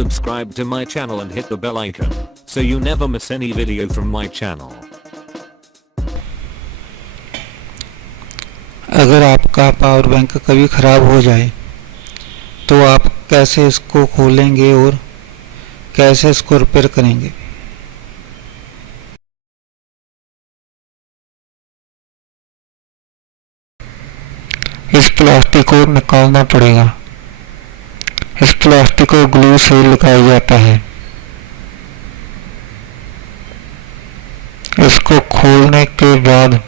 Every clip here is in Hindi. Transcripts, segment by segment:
subscribe to my channel and hit the bell icon so you never miss any video from my channel. अगर आपका पावर बैंक कभी ख़राब हो जाए तो आप कैसे इसको खोलेंगे और कैसे इसको रिपेयर करेंगे। इस प्लास्टिक को निकालना पड़ेगा। इस प्लास्टिक को ग्लू से लगाया जाता है। इसको खोलने के बाद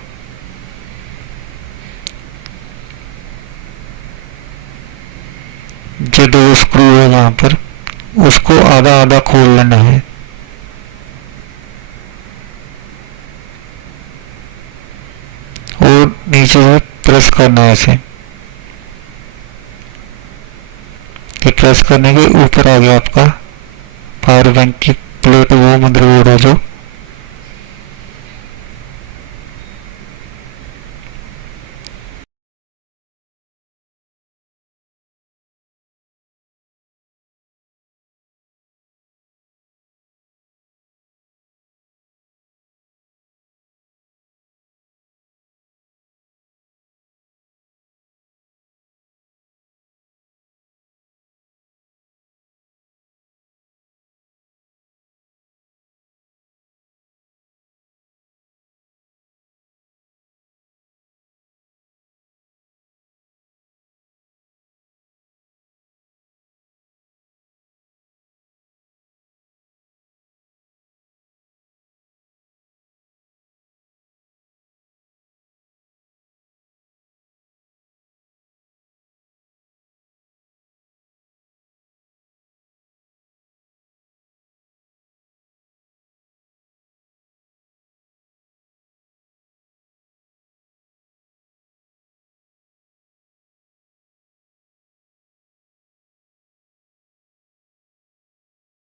जो दो स्क्रू है यहाँ पर उसको आधा आधा खोल लेना है और नीचे से प्रेस करना है ऐसे। प्रेस करने के ऊपर आ गया आपका पावर बैंक की प्लेट, वो मदरबोर्ड है जो